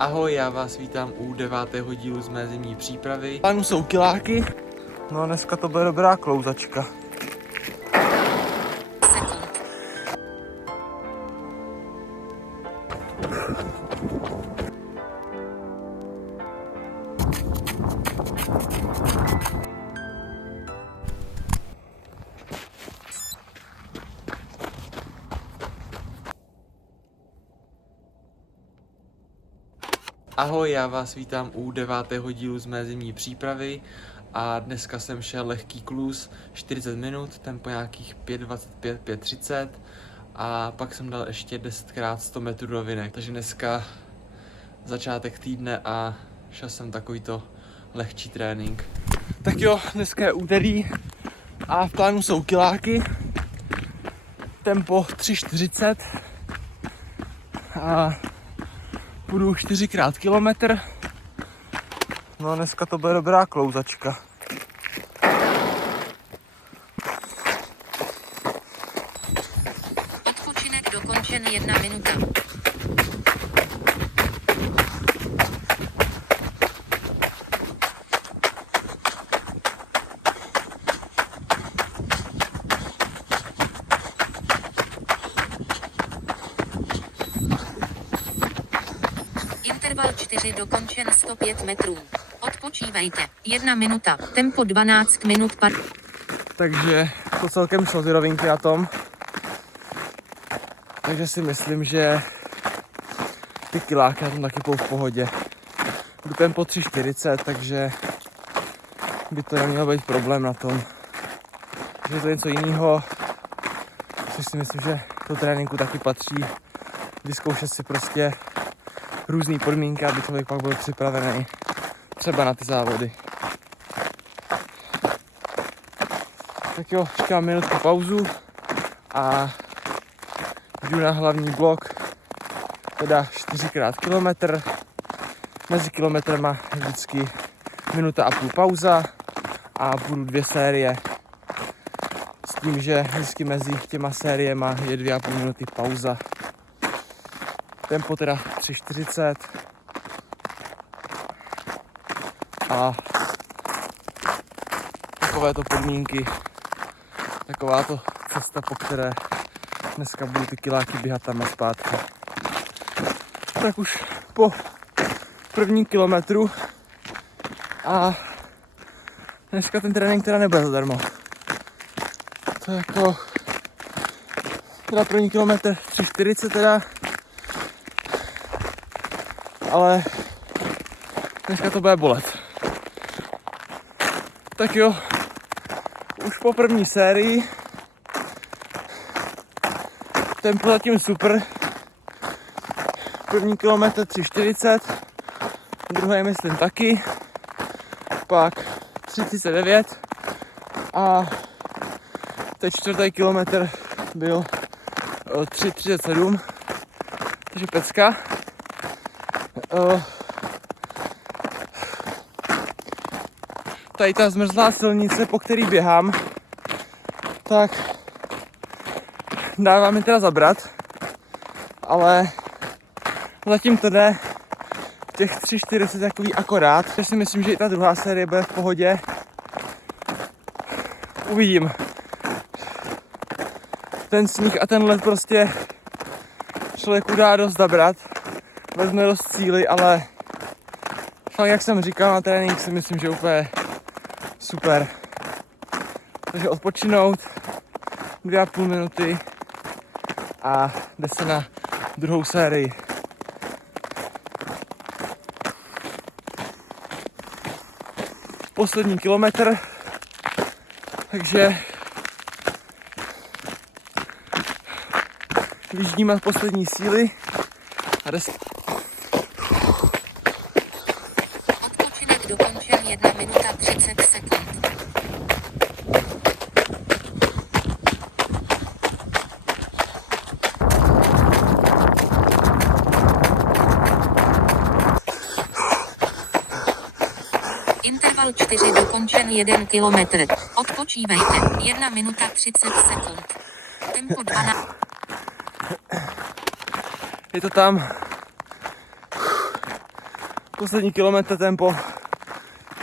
Ahoj, já vás vítám u 9. dílu z mé zimní přípravy. Plánu jsou kiláky, no dneska to bude dobrá klouzačka. Ahoj, já vás vítám u 9. dílu z mé zimní přípravy a dneska jsem šel lehký kluz 40 minut, tempo nějakých 5,25, 5,30 a pak jsem dal ještě 10x 100 metrů rovinek, takže dneska začátek týdne a šel jsem takovýto lehčí trénink. Tak jo, dneska je úterý a v plánu jsou kiláky, tempo 3,40 a půjdu 4x kilometr. No dneska to bude dobrá klouzačka. Odpočinek dokončen 1 minuta. Interval 4 dokončen 105 metrů. Odpočívejte. 1 minuta. Tempo 12 minut. Takže to celkem šlo ty rovinky na tom. Takže si myslím, že ty kiláky na tom taky budou v pohodě. Jdu tempo 3,40, takže by to nemělo být problém na tom. Že je to něco jiného, což si myslím, že do tréninku taky patří. Vyzkoušet si prostě různé podmínky, aby člověk pak byl připravený třeba na ty závody. Tak jo, čekám minutku pauzu a jdu na hlavní blok, teda 4x kilometr. Mezi kilometrama vždycky minuta a půl pauza a budu 2 série. S tím, že vždycky mezi těma sériema je 2,5 minuty pauza. Tempo teda 3,40 a takovéto podmínky, takováto cesta, po které dneska budu ty kiláky běhat tam a zpátky. Tak už po prvním kilometru a dneska ten trénink teda nebude zadarmo. To je jako teda první kilometr 3,40 teda, ale dneska to bude bolet. Tak jo, už po první sérii, tempo zatím super, první kilometr 3,40, druhý myslím taky, pak 3,39 a ten čtvrtý kilometr byl 3,37, takže pecka. Tady ta zmrzlá silnice, po který běhám, tak dává mi teda zabrat, ale zatím to jde, těch 3,40 takový akorát, takže si myslím, že i ta druhá série bude v pohodě. Uvidím. Ten sníh a ten led prostě člověku dá dost zabrat, vezme dost síly, ale fakt, jak jsem říkal, na trénink si myslím, že úplně super. Takže odpočinout 2,5 minuty a jde se na druhou sérii. Poslední kilometr, takže vyždímat poslední síly a jde se. Odpočinek dokončen 1 minuta 30 sekund. Interval 4 dokončen 1 kilometr. Odpočívejte. 1 minuta 30 sekund. Tempo 12. Je to tam. Poslední kilometr tempo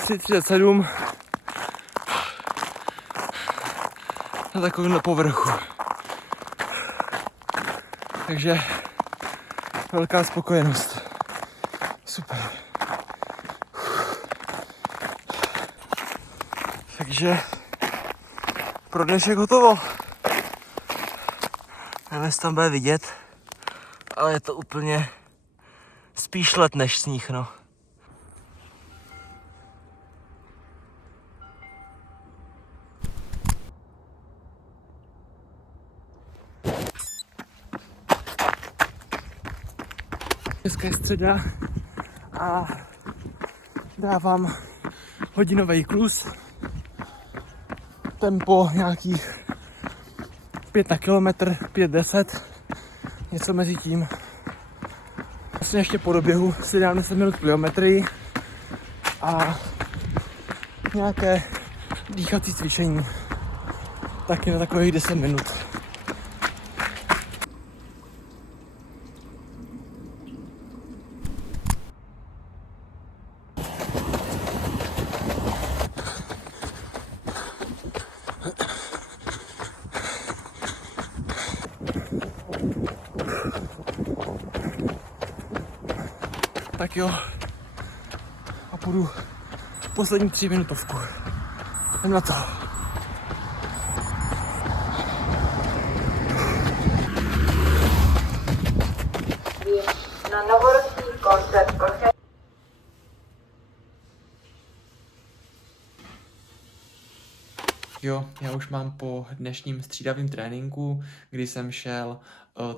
3:37 na takovém povrchu. Takže velká spokojenost. Super. Takže pro dnešek hotovo. Nevím, jestli tam bude vidět, ale je to úplně spíš led než sníh, no. Dneska je středa a dávám hodinový klus. Tempo nějakých 5 na kilometr, 5:10, něco mezi tím. Vlastně ještě po doběhu si dám 10 minut kilometry a nějaké dýchací cvičení. Taky na takových 10 minut. Tak jo, a půjdu poslední 3 minutovku. Jdem na to. Na novoroční koncert Jo, já už mám po dnešním střídavém tréninku, kdy jsem šel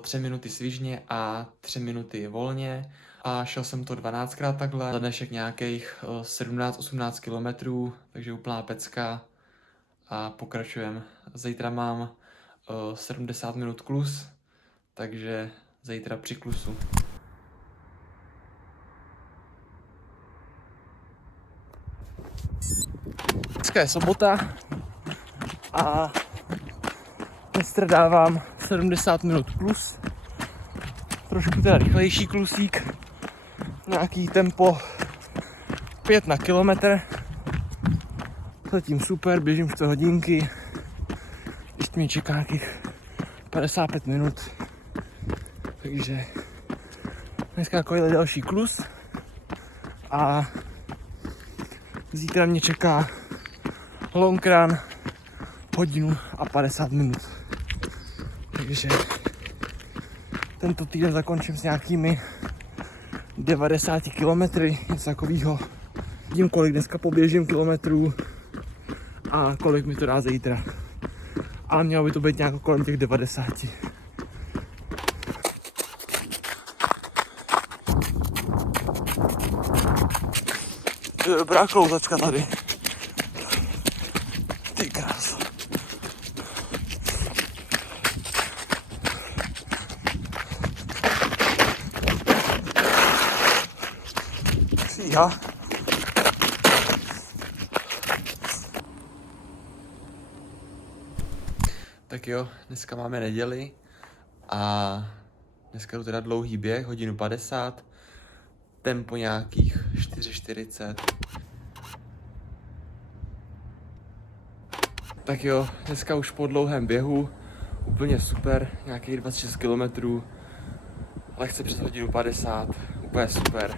3 minuty svižně a 3 minuty volně a šel jsem to 12krát takhle, za dnešek nějakých 17-18 kilometrů, takže úplná pecka a pokračujeme. Zítra mám 70 minut klus, takže zítra při klusu. Dneska je sobota a dnes dávám 70 minut plus. Trošku teda rychlejší klusík. Nějaký tempo 5 na kilometr. Zatím super, běžím 4 hodinky. Ještě mě čeká nějakých 55 minut. Takže dneska takovýhle další klus. A zítra mě čeká long run, 1:50 minut. Takže tento týden zakončím s nějakými 90 kilometry, něco takového. Vidím, kolik dneska poběžím kilometrů a kolik mi to dá zítra. Ale mělo by to být nějak kolem těch 90. To je dobrá klouzačka tady. Ty krása. Síha. Tak jo, dneska máme neděli a dneska je teda dlouhý běh, 1:50, tempo nějakých 4:40. Tak jo, dneska už po dlouhém běhu, úplně super, nějakých 26 km, lehce přes 1:50, úplně super.